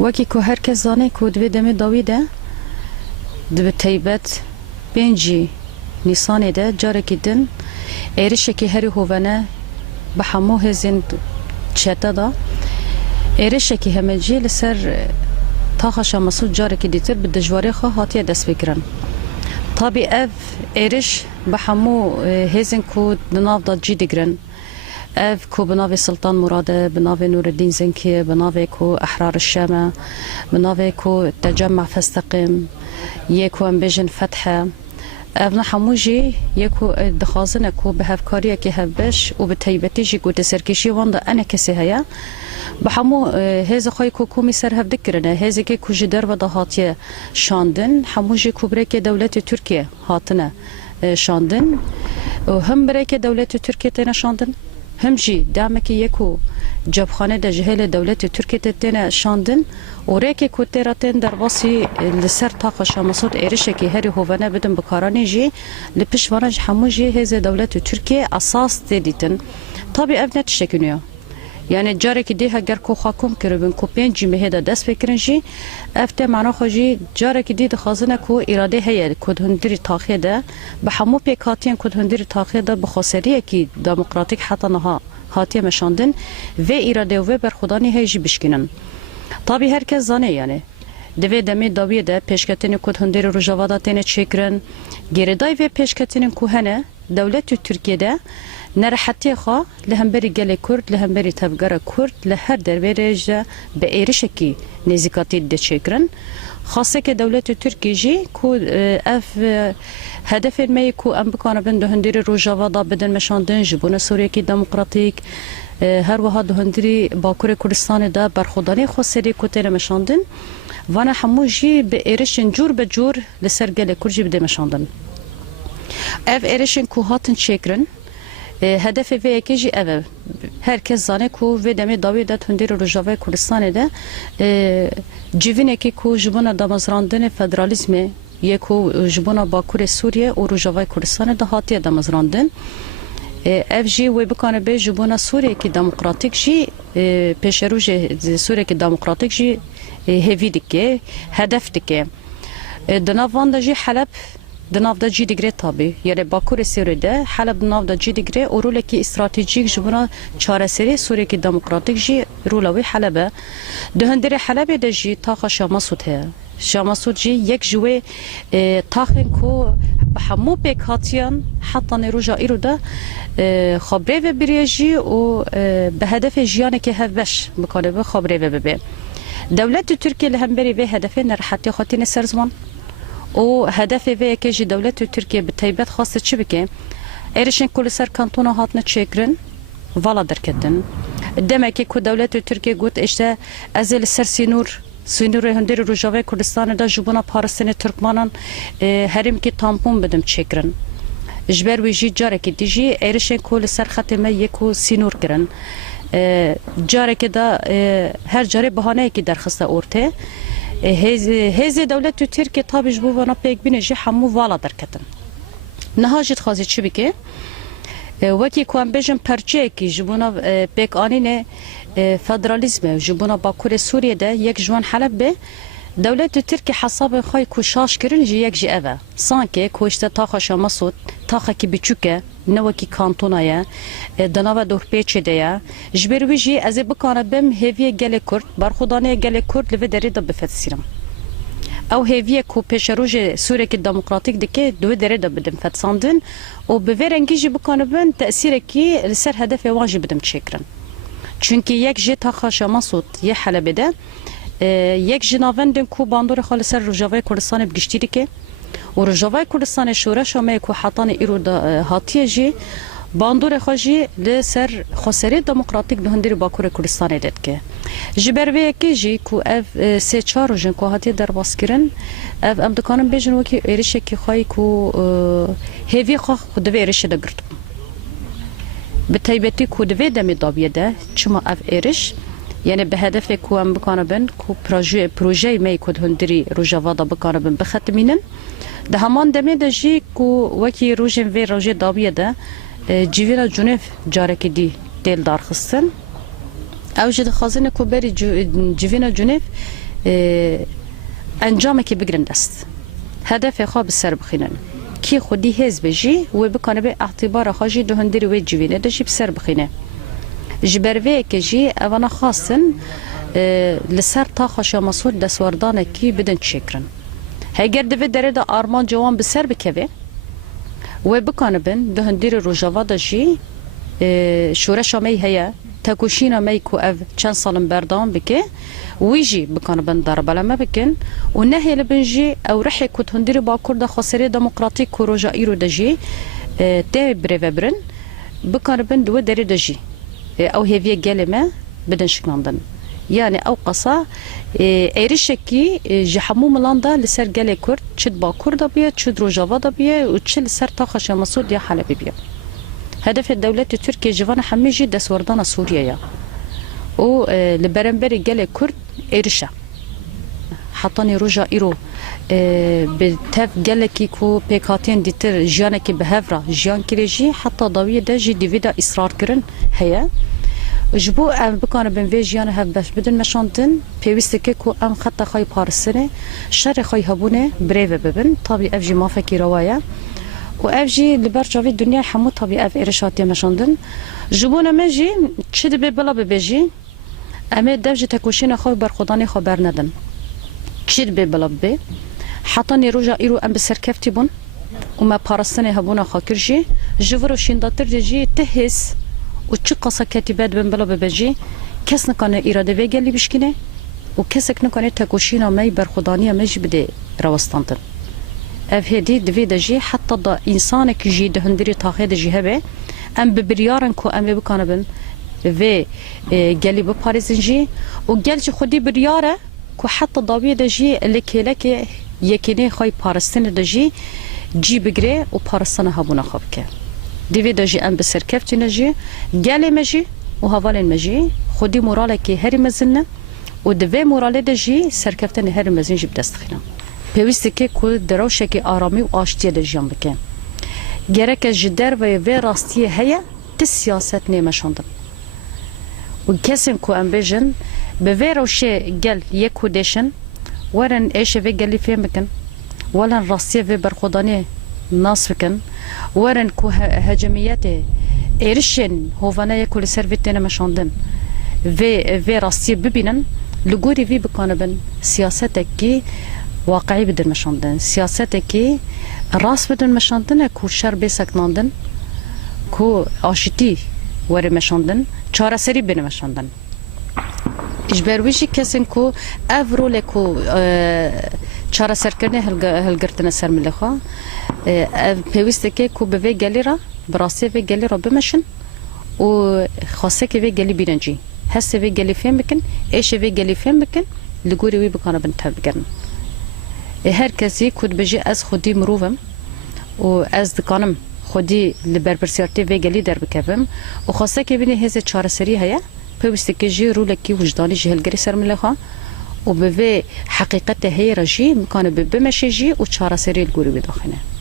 وکی که هر کس زانه که دوی دمی داویده دو تیبت بینجی نیسانه ده جاره که دن ایرشه که هری هوونه به همو هزین چهتا دا ایرشه که همه جی لسر تاخش مسعود جاره که دیتر به دجواری خواه هاتیه دست بگیرن طابی اف ایرش به همو هزین که دناف دا جی دیگرن اف کو بناوی سلطان مراده بناوی نور الدین زنکی بناوی کو احرار الشام بناوی کو تجمع فاستقم یکو ام بجن فتحه اف نحموجي يكو دخازنه كو بهفكاريه كي هبش وبتيبتي جي كو تسركشي واندا انا كسي هيا بحمو هذا خوي كو كومي سر هف ذكرنا هذا كي كو جدار ودا هاتيه شاندن حموجي كبريك دولة تركيا هاتنا شاندن وهم بريك دولة تركيا تنا شاندن هم جي دعمك يكو جبخانه ده جهل دولة تركيا تنا شاندن وريكي كوتيراتين درباسي لسر طاقة شامسود إيرشكي هري هوفانا بدن بكاراني جي لبش ورج حموجي هذا دولة تركيا أساس تديتن طبي أبنت شكنيو يعني جارك دي هجر كو خاكم كربن كو بينجي مهدا دست بكرنجي أفته معنا خجي جارك دي دخازنه كو إرادة هي كود هندري تاخيه ده بحمو بيكاتين كود هندري تاخيه ده بخسرية كي ديمقراطيك حتى نها هاتيه مشاندن و إرادة و برخداني هيجي بشكنن طبی هر کس زانه یعنی دوی دمی داویه ده پیشکتین کد هندر روجاوادا تینه چکرن گردای و پیشکتین کوهنه دولت ترکیه ده نرحتی خوا لهمبری گل کرد لهمبری تفگر کرد لهر درویج به ایرشکی نزیکاتی ده چکرن خاصه که دولت ترکیه جی کو اف هدف می کو ام بکانه بند هندر روجاوادا بدن مشاندن جبونه سوریه کی دموکراتیک هر وها دهندری باکور کردستان دا برخودانی خسری کوتر مشاندن وانا هموجی به ایرشن جور به جور لسر گل کرجی بده مشاندن اف ایرشن کوهاتن چکرن هدف وی کیجی اول هر کس زانه کو و دمی داوی داد هندری روجاوای کردستان دا جیوینه کی کو جبونا دامزراندن فدرالیسم یکو جبونا باکور سوریه و روجاوای کردستان دا هاتیه دامزراندن اف جی و بکنه به جبونا سوریه کی دموکراتیک جی پیشروج سوریه کی دموکراتیک جی هیوی دکه هدف دکه دناوان دا جی حلب دناو دا جی دیگره تابی یعنی باکور سوریه ده حلب دناو دا جی دیگره و رول کی استراتژیک جبونا چاره سری سوریه کی دموکراتیک جی رولوی حلبه دهندری حلب ده جی تاخ شامسود هه شامسود جی یک جوه تاخن کو بحمو بيك هاتيان حتى نروجا إيرو ده خبرية بريجي و بهدف جيانة كهفش بكانه خبرية ببي دولة تركيا لهمبري به هدفين رحتي خاطين سرزمان و هدف به كجي دولة تركيا بتيبات خاصة شبكة إيرشين كل سر كانتونا هاتنا تشكرن فالا دركدن دمكي كو دولة تركيا قلت إشتا أزل سر سینور هندری روجاوی کردستان دا جبونا پارستان ترکمانان هرم کی تامپون بدم چکرن جبر ویجی جاره کی دیجی ایرشن کول سر ختمه یکو سینور کرن جاره کی دا هر جاره بهانه کی درخواست اورته هز دولت ترکیه تابج بو ونا پیک بینجی همو والا درکتن نهاجت خازی چی بکه وکی کوام بجم پرچه کی جبونا پیک آنینه فدرالیسم جبونا باکور سوریه ده یک جوان حلب به دولت ترکیه حساب خواهی کوشاش کرن جی یک جی اوه سانکه کوشته تاخه شامسود تاخه کی بچوکه نوکی کانتونایه دناو دور پیچه ده جبروی جی از بکانه بم هیوی گل کرد برخودانه گل کرد لوی دری دا بفتسیرم او هیوی کو پیشروج سوریه کی دموکراتیک دکه دو دری دا بدم فتساندن و بورنگی جی بکانه بن تأثیر کی لسر هدف واجی بدم چکرن چونکی یک جه تاخه شامسود یه حلبه ده یک جناوندن کو باندور خال سر روجاوای کردستان بگشتیری که و روجاوای کردستان شورش همه کو حتان ایرو هاتیه جی باندور خاجی لسر خسری دموکراتیک دهندری باکور کردستان داد که جبروی که جی کو اف سه چهار روزن کو هاتی در باسکرن اف ام دکانم بیشتر وکی ایرشه که خواهی کو هیوی خواه خود به ایرشه دگرد به تایبتی کو دوی دمی دابیه ده چما اف ایرش یعنی به هدف کو ام بکنه بن کو پروژه می کد هندری روجاوادا بکنه بن بختمینن ده همان دمی ده جی کو وکی روجن و روجه دابیه ده جیویلا جنوب جاره که دی دل دارخستن او جد خازن کو بری جوینا جنیف انجام کی بگرن دست هدف خواب سر بخینن کی خودی حزب جی و بکنه به اعتبار خاجی دهندری و جوینه دشی بسر بخینه جبروی که جی اوانا خاصن لسر تا خاشا مسعود دسواردان کی بدن چکرن هگر دوی داره دا آرمان جوان بسر بکوه و بکنه بن دهندری روژاوا دا جی شورش می هیا تکوشینا می کو او چند سالم بردام بکه ویجی بکنه بن دربلمه بکن و نهی لبنجی او رحی کت هندری با کرد خسری دموکراتیک و روژایی رو دجی ده بره برن بکنه بن دو داری دجی او هیویه گلمه بدن شکلاندن yani او قصا ایریشکی جحمو ملاندا لسر گله کرد چد با کرد بیه چد روجاوا دا بیه و چه لسر تا خشم مسعود یا حلبی بیه هدف دولت ترکیه جوان همه جی دستوردان سوریه یا و لبرنبری گله کرد ایریشه حطانی روجا ایرو به تف گله کی کو پیکاتین دیتر جیانه کی به هفرا جیان کلیجی حتی داویه ده جی دیویدا اصرار کرن هیا جبو ام بکنه بن ویژیان هف بش بدن مشانتن پیوسته که کو ام خط خای پارسنه شر خای هبونه بریو ببن طبی اف جی مافکی روایا و اف جی لبر جاوی دنیا همو طبی اف ارشاتی مشاندن جبو نمجی چد به بلا ببجی اما دوجه تکوشین خو برخودانی خبر ندن چد به بلا به حتی نیروجا ایرو ام بسرکفتی بون و ما پارسنه هبونه خاکرجی جورو شینداتر جی تهس و چه قصه کتیبت بن بلا ببجی کس نکنه ایراده ویگلی بشکنه و کسک نکنه تکوشینا می برخودانی میج بده روستاندن اف هدی دوی دجی حتی دا انسان که جی دهندری تاخه دجی هبه ام ببریارن کو ام بکنه بن و گلی بپارزن جی و گل جی خودی بریاره کو حتی داوی دجی لکه لکه یکینه خواهی پارستن دجی جی بگره و پارستن هبونه خواب که دیوی دجی ام بسرکفتی نجی گلی مجی و هوالین مجی خودی موراله که هری مزنه و دوی موراله دجی سرکفتن هری مزین جی بدست خینا پیوسته که که دروشه که آرامی و آشتیه دجیان بکن گرک جدر و راستیه هیا تی سیاست نیمشاندن و کسیم که ام بیجن به وی روشه گل یکو دیشن ورن ایشه وی گلی فیم بکن ولن راستیه وی برخودانی ناس بکن ورن که هجمیت ایرشن هوانه یکو لسر ویتینه مشاندن وی راستیه ببینن لگوری وی بکنه بن سیاست که واقعی بدن مشاندن سیاست که راست بدن مشاندن که شر بیسکناندن که آشتی وری مشاندن چاره سری بین مشاندن اجبرویشی کسین که افرول که چاره سر کرنه هلگرتن سر ملخا پیوسته که به وی گلی را براسته وی گلی را بمشن و خاصه که وی گلی بیننجی هسته وی گلی فهم بکن ایش وی گلی فهم بکن لگوری وی بکنه بنتاب بگرن هر کسی کد بجی از خودی مروفم و از دکانم خودی لبرپرسیارتی وی گلی در بکفم و خاصه که بینی هزه چاره سری هیا پیوسته که جی رولکی وجدانی جهلگری سر ملخا و به حقیقت هی رجی مکانه به بمشه جی و چاره سری الگوری بداخنه